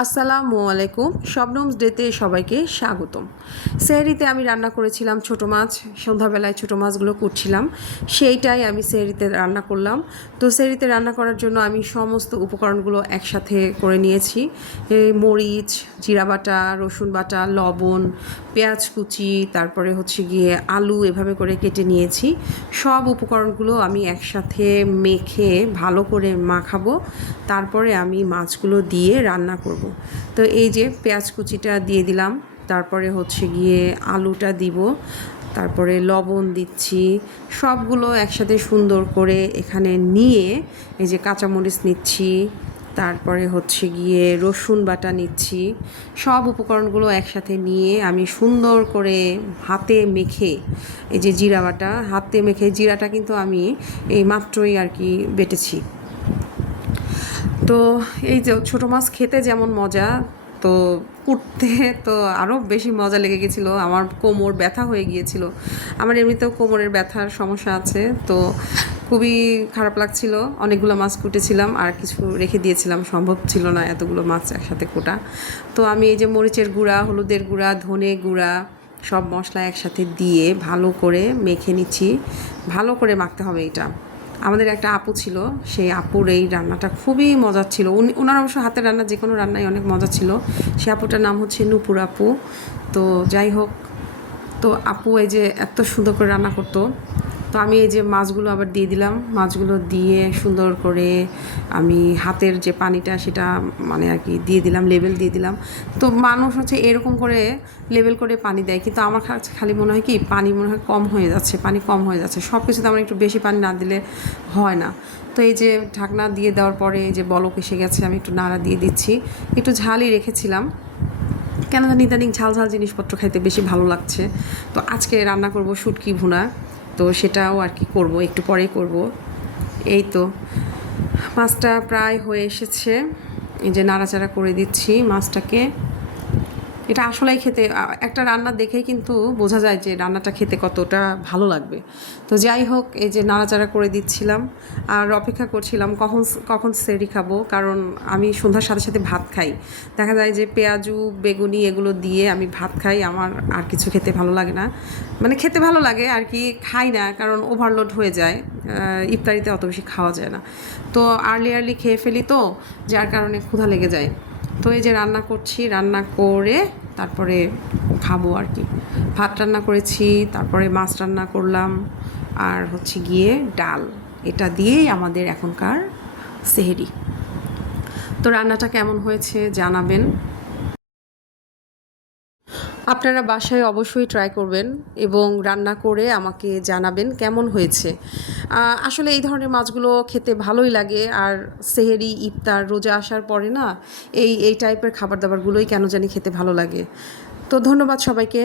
আসসালামু আলাইকুম। শবনমস ডেতে সবাইকে স্বাগতম। সেহরিতে আমি রান্না করেছিলাম ছোটো মাছ। সন্ধ্যাবেলায় ছোটো মাছগুলো কুটছিলাম, সেইটাই আমি সেহরিতে রান্না করলাম। তো সেহরিতে রান্না করার জন্য আমি সমস্ত উপকরণগুলো একসাথে করে নিয়েছি। মরিচ, জিরা বাটা, রসুন বাটা, লবণ, পেঁয়াজ কুচি, তারপরে গিয়ে আলু এভাবে করে কেটে নিয়েছি। সব উপকরণগুলো আমি একসাথে মেখে ভালো করে মাখাবো, তারপরে আমি মাছগুলো দিয়ে রান্না করব। তো এই যে পেঁয়াজ কুচিটা দিয়ে দিলাম, তারপরে গিয়ে আলুটা দিব, তারপরে লবণ দিচ্ছি, সবগুলো একসাথে সুন্দর করে এখানে নিয়ে এই যে কাঁচামরিচ নিচ্ছি, তারপরে গিয়ে রসুন বাটা নিচ্ছি। সব উপকরণগুলো একসাথে নিয়ে আমি সুন্দর করে হাতে মেখে, এই যে জিরা বাটা হাতে মেখে, জিরাটা কিন্তু আমি এই মাত্রই আর কি বেটেছি। তো এই যে ছোটো মাছ খেতে যেমন মজা, তো কুটতে তো আরও বেশি মজা লেগে গেছিলো। আমার কোমর ব্যথা হয়ে গিয়েছিল, আমার এমনিতেও কোমরের ব্যথার সমস্যা আছে। তো খুবই খারাপ লাগছিল। অনেকগুলো মাছ কুটেছিলাম আর কিছু রেখে দিয়েছিলাম, সম্ভব ছিল না এতগুলো মাছ একসাথে কোটা। তো আমি এই যে মরিচের গুঁড়া, হলুদের গুঁড়া, ধনে গুঁড়া, সব মশলা একসাথে দিয়ে ভালো করে মেখে নিচ্ছি। ভালো করে মাখতে হবে এটা। আমাদের একটা আপু ছিল, সেই আপুর এই রান্নাটা খুবই মজার ছিল। ওনার অবশ্য হাতের রান্না যে কোনো রান্নাই অনেক মজা ছিল। সে আপুটার নাম নূপুর আপু। তো যাই হোক, তো আপু এই যে এত সুন্দর করে রান্না করতো। তো আমি এই যে মাছগুলো আবার দিয়ে দিলাম, মাছগুলো দিয়ে সুন্দর করে আমি হাতের যে পানিটা সেটা মানে আর কি দিয়ে দিলাম, লেবেল দিয়ে দিলাম। তো মানুষ এরকম করে লেবেল করে পানি দেয়, কিন্তু আমার কাছে খালি মনে হয় কি পানি মনে হয় কম হয়ে যাচ্ছে, পানি কম হয়ে যাচ্ছে। সব কিছুতে আমার একটু বেশি পানি না দিলে হয় না। তো এই যে ঢাকনা দিয়ে দেওয়ার পরে যে বলক এসে গেছে, আমি একটু নাড়া দিয়ে দিচ্ছি। একটু ঝালই রেখেছিলাম, কেন জানি ইদানিং ঝাল ঝাল জিনিসপত্র খাইতে বেশি ভালো লাগছে। তো আজকে রান্না করব শুটকি ভুনা, তো সেটাও আর কি করব, একটু পরেই করব। এই তো মাছটা প্রায় হয়ে এসেছে, এই যে নাড়াচাড়া করে দিচ্ছি মাছটাকে। এটা আসলেই খেতে, একটা রান্না দেখেই কিন্তু বোঝা যায় যে রান্নাটা খেতে কতটা ভালো লাগবে। তো যাই হোক, এই যে নাড়াচাড়া করে দিচ্ছিলাম আর অপেক্ষা করছিলাম কখন কখন সেহরি খাবো, কারণ আমি সন্ধ্যার সাথে সাথে ভাত খাই। দেখা যায় যে পেঁয়াজু, বেগুনি এগুলো দিয়ে আমি ভাত খাই, আমার আর কিছু খেতে ভালো লাগে না। মানে খেতে ভালো লাগে আর কি, খাই না কারণ ওভারলোড হয়ে যায়, ইফতারিতে অত বেশি খাওয়া যায় না। তো আর্লি খেয়ে ফেলি, তো যার কারণে ক্ষুধা লেগে যায়। তো এই যে রান্না করছি, রান্না করে তারপরে খাবো আর কি। ভাত রান্না করেছি, তারপরে মাছ রান্না করলাম, আর গিয়ে ডাল। এটা দিয়েই আমাদের এখনকার সেহরি। তো রান্নাটা কেমন হয়েছে জানাবেন। আপনারা বাসায় অবশ্যই ট্রাই করবেন এবং রান্না করে আমাকে জানাবেন কেমন হয়েছে। আসলে এই ধরনের মাছগুলো খেতে ভালোই লাগে, আর সেহরি, ইফতার, রোজা আসার পরে না এই টাইপের খাবার দাবারগুলোই কেন জানি খেতে ভালো লাগে। তো ধন্যবাদ সবাইকে।